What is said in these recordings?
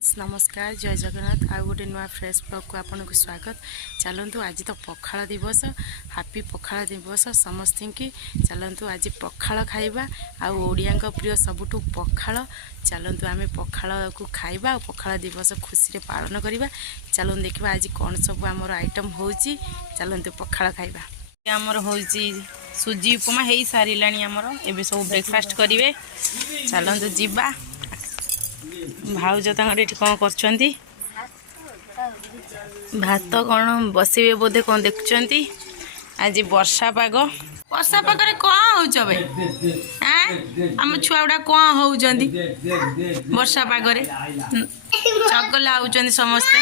नमस्कार जय जगन्नाथ आउ गोटे नुआ फ्रेश ब्लॉग को आपन को स्वागत। चलतु आज तो पखाला दिवस हापी पखाला दिवस समस्त की। चलतु आज पखाला खाइबा आउ ओडिया प्रिय सबुठु पखाला। चलतु आम पखाला को खाइबा पखाला दिवस खुशी रे पालन करिबा। चलतु देखिबा आज कौन सब आमर आइटम होउची। चलतु पखाला खाइबा। आमर होउची सुजी उपमा हेई सारिलानी आमर एबे सब ब्रेकफास्ट करिवे। चलतु जिबा भाउज तांगरे कौन कर भात कौन बसवे बोधे कौन देखुंती। आज वर्षा पाग वर्षा पागे कौन हो आम छुआ गुड़ा कौन हो वर्षा पागे चगला हो समस्ते।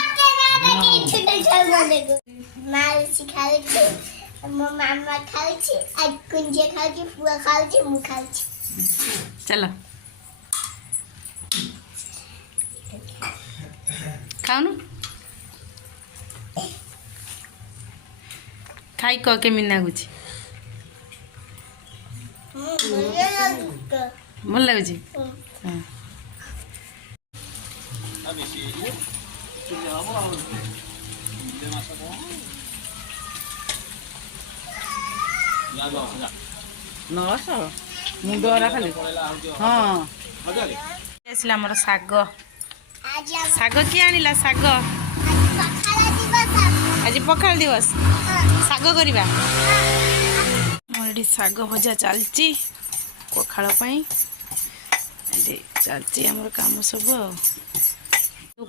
चलो खाऊनु खाई के मिना गुची भल लगुच। मुंड खाली हाँ आमर शाग शाग किए आनिला शाग आज पखाला दिवस शाग करवा ये शाग भजा चलती पखाला चलती आमर काम सब।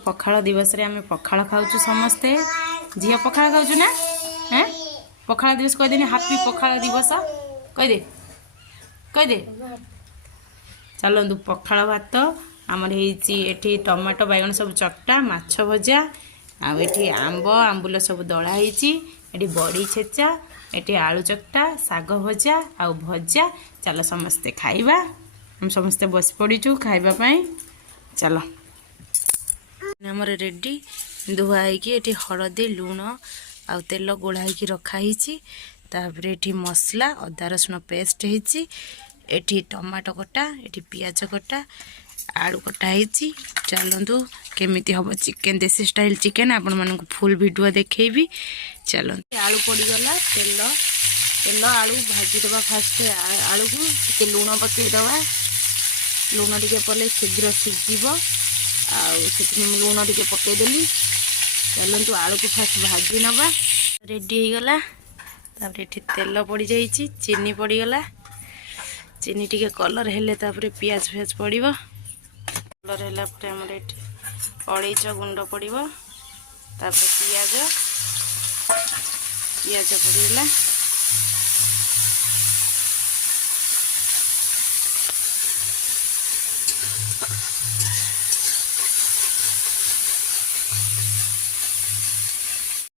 पखाला दिवस रे आमे पखाला खाऊचु समस्ते झिया पखाला खाऊचु ना हैं पखाला दिवस कह देनी हापी पखाला दिवस कह दे। चलतु पखाला भात आमर एठी टमाटो बैगन सब चकटा माछ भजा आठी आंब आंबुल सब दला एठी बड़ी छेचा एठी आलू चकटा साग भजा आउ भजा। चलो समस्ते खाइबा हम समस्ते बस पड़ीचु खाइबा पई। चलो आमर रेडी धुआई एठी हळदी लूण आउ तेल गोळाई रखाई एठी मसला अदा रसुण पेस्ट हेची एठी टमाटो कटा एठी पियाज कटा आलू कटा है। चलतु केमिति हम चिकेन देसी स्टाइल चिकेन आपण मानक फुल वीडियो देखैबी। चलतु आलू पड़गला तेल तेल आलू भाजीदबा फास्ट आलू को टे लुण पकईदबा लुण टे पड़े शीघ्र सीझीब लुण टे पकईदेली। चलतु आलू को फास्ट भाजी नवा रेडी हो गला तापर एठी तेल पड़ जाई चीनी पड़गला चीनी टे कलर हेले तापर पियाज फियाज पड़ो कलर है आमर ये अलैच गुंड पड़ो तापर पियाज पियाज पड़गला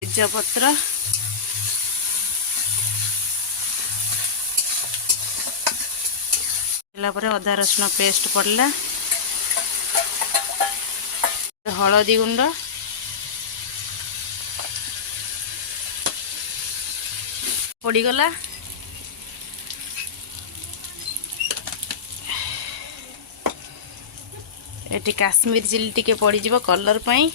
तेजपत्र अदा रसुण पेस्ट पड़ला हलदी गुंड पड़गला ये काश्मीर चिली टिके पड़ कलर पाई।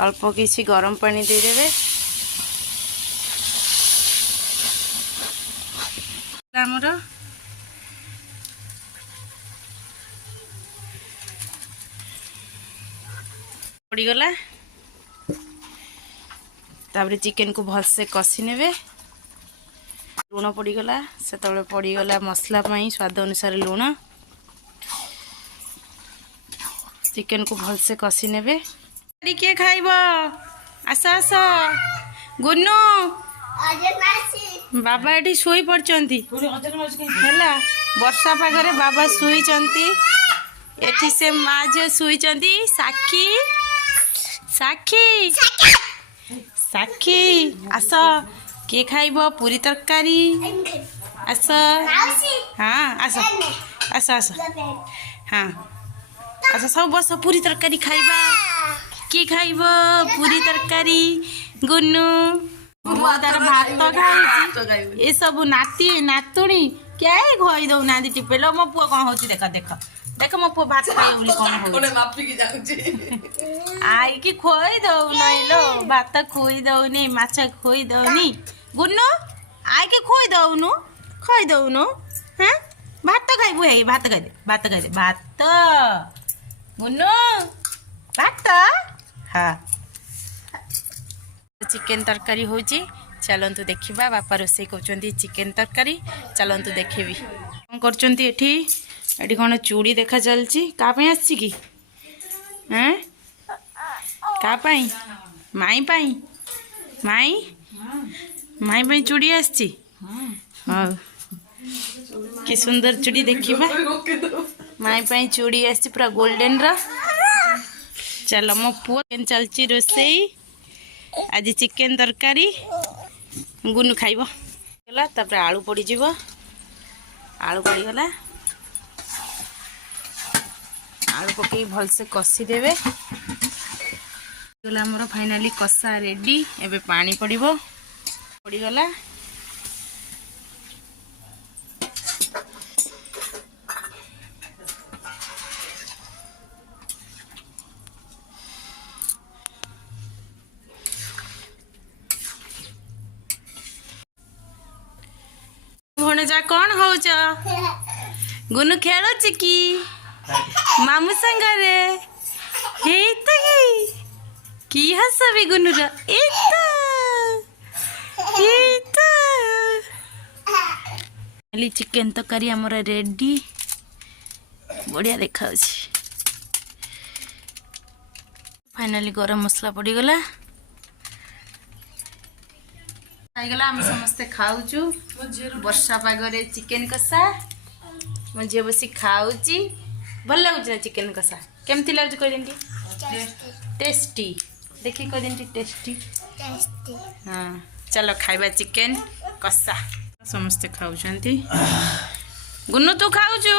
अल्प किसी गरम पानी देदेवे आमर पड़गला तापर चिकेन को भलसे कषि ने लुण पड़गला से पड़गला मसला स्वाद अनुसार लुण चिकेन को भलसे कषि ने किए खाइब आस आस गुन्नू बाबा ये शुई पड़ती वर्षा पागरे बाबा शुई एठी से माँ झे शुई साक्षी साक्षी साक्षी आस किए खाइब पूरी तरकारी आस हाँ आस आस आस हाँ आस सब बस पूरी तरकारी खाइबा। किए खाइब पूरी तरकारी गुन्नू ମୁଁ ତାର ଭାତ ଖାଇଛି। ଏ ସବୁ ନାତି ନାତୁଣୀ କେହି ଖୋଇ ଦଉନାହାନ୍ତି ଟିପେଲ। ମୋ ପୁଅ କଣ ହଉଛି ଦେଖ ଦେଖ ଦେଖ ମୋ ପୁଅ ଭାତ ଖାଇବ ବୋଲି କଣ ହଉଛି। ଆଇକି ଖୋଇ ଦଉନାହିଁ ଲୋ, ଭାତ ଖୋଇ ଦଉନି, ମାଛ ଖୋଇ ଦଉନି। ଗୁନୁ ଆଇକି ଖୋଇ ଦଉନୁ, ଖୋଇ ଦଉନୁ। ହଁ ଭାତ ଖାଇବୁ, ହେଇ ଭାତ ଖାଇଦେ, ଭାତ ଖାଇଦେ, ଭାତ। ଗୁନୁ ଭାତ। ହଁ ଚିକେନ ତରକାରୀ ହଉଛି, ଚାଲନ୍ତୁ ଦେଖିବା। ବାପା ରୋଷେଇ କରୁଛନ୍ତି ଚିକେନ ତରକାରୀ, ଚାଲନ୍ତୁ ଦେଖିବି କ'ଣ କରୁଛନ୍ତି। ଏଠି ଏଠି କ'ଣ ଚୁଡ଼ି ଦେଖା ଚାଲିଛି। କାହା ପାଇଁ ଆସିଛି କି? ହଁ କାହା ପାଇଁ? ମାଇଁ ପାଇଁ? ମାଇଁ ମାଇଁ ପାଇଁ ଚୁଡ଼ି ଆସିଛି। ହଉ କି ସୁନ୍ଦର ଚୁଡ଼ି ଦେଖିବା। ମାଇଁ ପାଇଁ ଚୁଡ଼ି ଆସିଛି ପୁରା ଗୋଲ୍ଡେନର। ଚାଲ ମୋ ପୁଅ ଚାଲିଛି ରୋଷେଇ। ଆଜି ଚିକେନ ତରକାରୀ ଗୁନୁ ଖାଇବ। ହେଲା ତାପରେ ଆଳୁ ପଡ଼ିଯିବ। ଆଳୁ ପଡ଼ିଗଲା, ଆଳୁ ପକେଇ ଭଲସେ କଷିଦେବେ। ଗଲା ଆମର ଫାଇନାଲି କଷା ରେଡି। ଏବେ ପାଣି ପଡ଼ିବ। ପଡ଼ିଗଲା। ଭଣଜା କ'ଣ ହଉଛ? ଗୁନୁ ଖେଳୁଛି କି ମାମୁଁ ସାଙ୍ଗରେ? ହେଇତ କି ହସବି ଗୁନୁର। ଚିକେନ ତରକାରୀ ଆମର ରେଡି। ବଢିଆ ଦେଖାଉଛି। ଫାଇନାଲି ଗରମ ମସଲା ପଡ଼ିଗଲା। ହେଇଗଲା, ଆମେ ସମସ୍ତେ ଖାଉଛୁ। ବର୍ଷା ପାଗରେ ଚିକେନ କଷା ମୋ ଝିଅ ବସି ଖାଉଛି। ଭଲ ଲାଗୁଛି ନା ଚିକେନ କଷା? କେମିତି ଲାଗୁଛି କହିଦେନ୍ତି? ଟେଷ୍ଟି। ଦେଖି କହିଦେନ୍ତି ଟେଷ୍ଟି। ହଁ ଚାଲ ଖାଇବା ଚିକେନ କଷା। ସମସ୍ତେ ଖାଉଛନ୍ତି। ଗୁନୁ ତୁ ଖାଉଛୁ?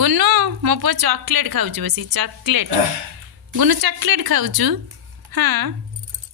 ଗୁନୁ ମୋ ପୁଅ ଚକୋଲେଟ୍ ଖାଉଛି ବସି। ଚକୋଲେଟ୍ ଗୁନୁ ଚକୋଲେଟ୍ ଖାଉଛୁ? ହଁ